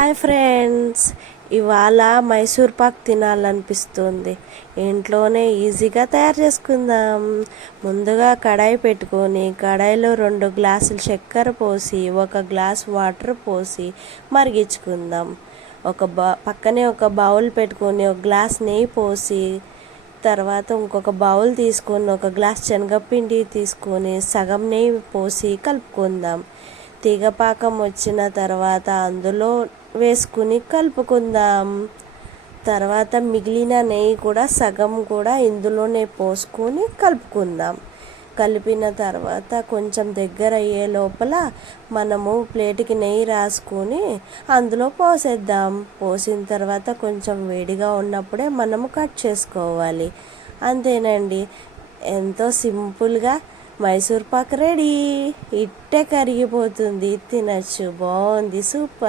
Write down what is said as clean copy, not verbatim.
Hi friends, ఇవాళ మైసూర్ పాక్ తినాలనిపిస్తుంది. ఇంట్లోనే ఈజీగా తయారు చేసుకుందాం. ముందుగా కడాయి పెట్టుకొని కడాయిలో 2 గ్లాసులు చక్కెర పోసి 1 గ్లాస్ వాటర్ పోసి మరిగించుకుందాం. పక్కనే ఒక బౌల్ పెట్టుకొని 1 గ్లాస్ నెయ్యి పోసి తర్వాత ఇంకొక బౌల్ తీసుకొని 1 గ్లాస్ శనగపిండి తీసుకొని సగం నెయ్యి పోసి కలుపుకుందాం. తీగపాకం వచ్చిన తర్వాత అందులో వేసుకుని కలుపుకుందాం. తర్వాత మిగిలిన నెయ్యి కూడా సగం కూడా ఇందులోనే పోసుకొని కలుపుకుందాం. కలిపిన తర్వాత కొంచెం దగ్గర అయ్యే లోపల మనము ప్లేట్కి నెయ్యి రాసుకొని అందులో పోసేద్దాం. పోసిన తర్వాత కొంచెం వేడిగా ఉన్నప్పుడే మనము కట్ చేసుకోవాలి. అంతేనండి, ఎంతో సింపుల్గా మైసూర్ పాక్ రెడీ. ఇట్టే కరిగిపోతుంది, తినచ్చు. బాగుంది, సూపర్.